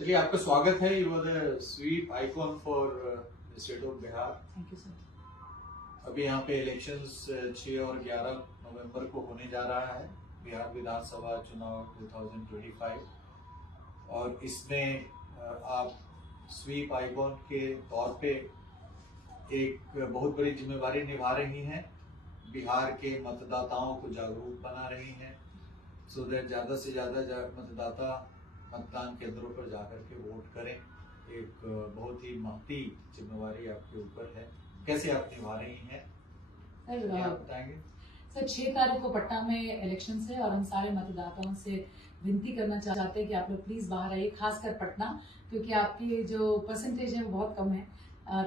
चलिए, आपका स्वागत है। You are the SVEEP icon for the state of Bihar. Thank you sir. अभी यहाँ पे इलेक्शंस 6 और 11 नवंबर को होने जा रहा है, बिहार विधानसभा चुनाव 2025। और इसमें आप स्वीप आइकॉन के तौर पे एक बहुत बड़ी जिम्मेवारी निभा रही हैं। बिहार के मतदाताओं को जागरूक बना रही हैं, सो दैट ज्यादा से ज्यादा मतदाता मतदान केंद्रों पर जाकर के वोट करें। एक बहुत ही महती जिम्मेवारी आपके ऊपर है। कैसे आप निभा रही हैं, क्या आप बताएंगे? सर, 6 तारीख को पटना में इलेक्शन है और हम सारे मतदाताओं से विनती करना चाहते हैं कि आप लोग प्लीज बाहर आइए, खासकर पटना, क्योंकि आपकी जो परसेंटेज है वो बहुत कम है।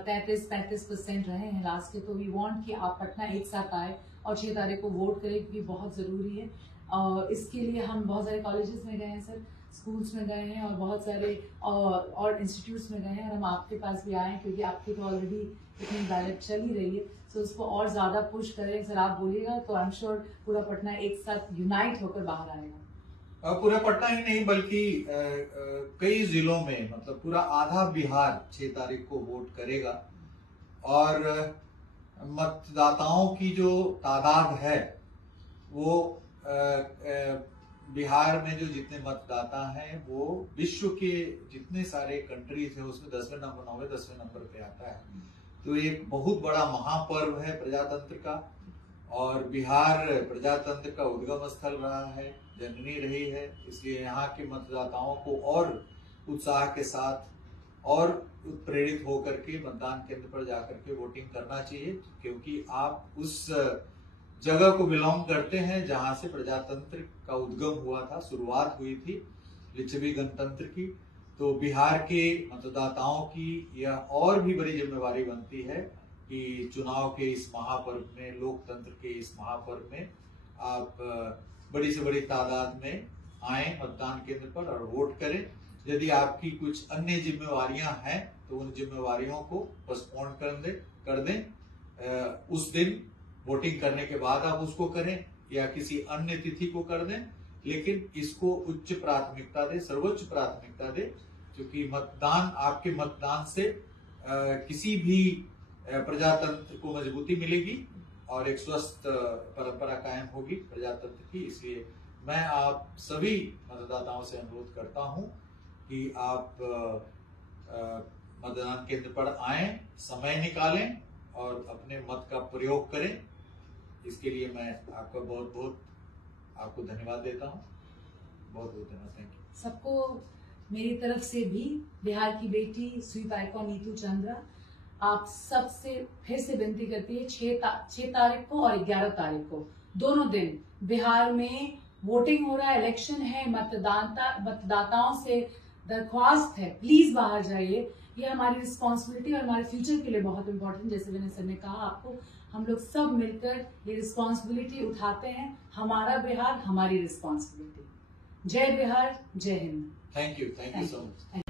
33-35% रहे हैं लास्ट के। तो वी वांट कि आप पटना एक साथ आए और 6 तारीख को वोट करें, क्योंकि बहुत जरूरी है। और इसके लिए हम बहुत सारे कॉलेजेस में गए हैं सर, स्कूल्स में गए हैं और बहुत सारे और इंस्टीट्यूट्स में गए हैं, और हम आपके पास भी आए हैं क्योंकि आपकी तो ऑलरेडी इतनी बैलेट चल ही रही है। सो उसको और ज्यादा पुश करें सर, आप बोलिएगा तो आई एम श्योर पूरा पटना एक साथ यूनाइट होकर बाहर आएगा। पूरा पटना ही नहीं बल्कि कई जिलों में, मतलब पूरा आधा बिहार 6 तारीख को वोट करेगा। और मतदाताओं की जो तादाद है वो बिहार में जो जितने मतदाता हैं वो विश्व के जितने सारे कंट्रीज है उसमें 10वें नंबर 9वें-10वें नंबर पे आता है। तो एक बहुत बड़ा महापर्व है प्रजातंत्र का, और बिहार प्रजातंत्र का उद्गम स्थल रहा है, जननी रही है। इसलिए यहाँ के मतदाताओं को और उत्साह के साथ और प्रेरित होकर के मतदान केंद्र पर जाकर के वोटिंग करना चाहिए, क्योंकि आप उस जगह को बिलोंग करते हैं जहां से प्रजातंत्र का उद्गम हुआ था, शुरुआत हुई थी लिच्छवी गणतंत्र की। तो बिहार के मतदाताओं की यह और भी बड़ी जिम्मेवारी बनती है कि चुनाव के इस महापर्व में, लोकतंत्र के इस महापर्व में आप बड़ी से बड़ी तादाद में आए मतदान केंद्र पर और वोट करें। यदि आपकी कुछ अन्य जिम्मेवारियां हैं तो उन जिम्मेवारियों को पोस्टपोन कर दें। उस दिन वोटिंग करने के बाद आप उसको करें या किसी अन्य तिथि को कर दें, लेकिन इसको उच्च प्राथमिकता दे, सर्वोच्च प्राथमिकता दे, क्योंकि मतदान, आपके मतदान से किसी भी प्रजातंत्र को मजबूती मिलेगी और एक स्वस्थ परंपरा कायम होगी प्रजातंत्र की। इसलिए मैं आप सभी मतदाताओं से अनुरोध करता हूं कि आप मतदान केंद्र पर आएं, समय निकालें और अपने मत का प्रयोग करें। इसके लिए मैं आपका बहुत बहुत आपको धन्यवाद देता हूं। बहुत बहुत धन्यवाद। थैंक यू सबको मेरी तरफ से भी। बिहार की बेटी स्वीप आइकॉन नीतू चंद्रा आप सबसे फिर से विनती करती है, 6 तारीख को और 11 तारीख को दोनों दिन बिहार में वोटिंग हो रहा है, इलेक्शन है। मतदाताओं से दरख्वास्त है, प्लीज बाहर जाइए। ये हमारी रिस्पॉन्सिबिलिटी और हमारे फ्यूचर के लिए बहुत इंपॉर्टेंट, जैसे विनय सर ने कहा आपको, हम लोग सब मिलकर ये रिस्पॉन्सिबिलिटी उठाते हैं। हमारा बिहार, हमारी रिस्पॉन्सिबिलिटी। जय बिहार, जय Hind. Thank you so much.